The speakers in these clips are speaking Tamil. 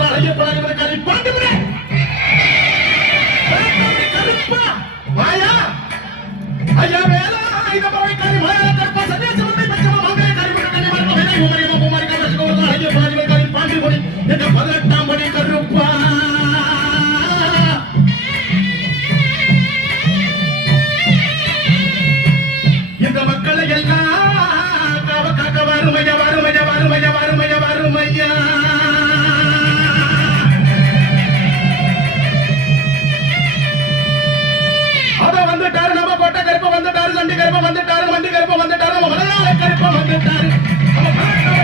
குமாரி அம்மா குமாரி காமாட்சி கருப்ப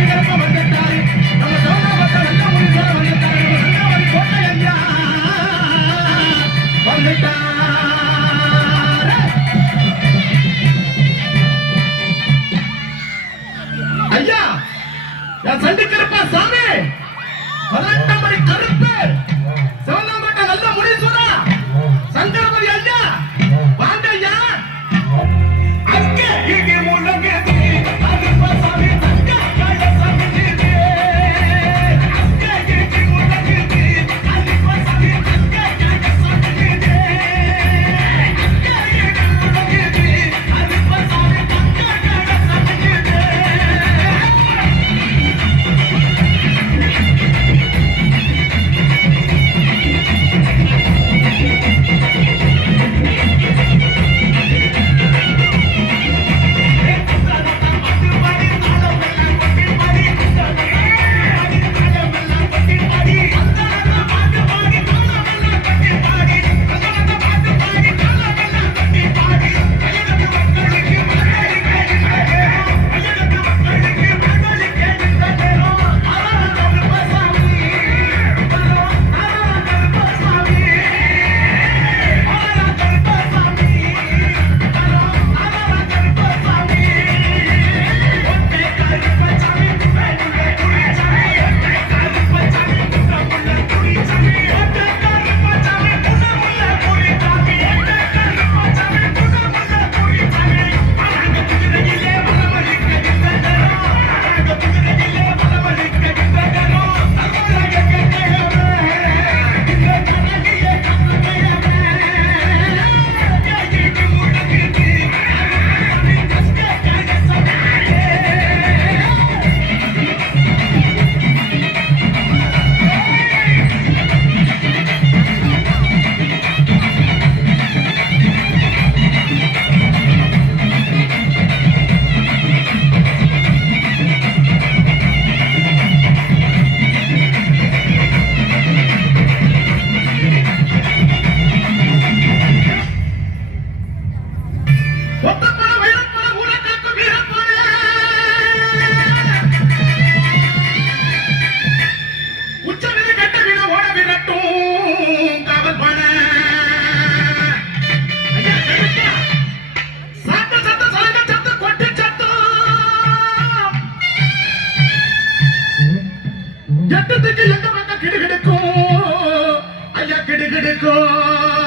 எட்டத்துக்கு எங்க பக்கம் கிடுகிடுக்கும்? ஐயா கிடுகிடுக்கும்.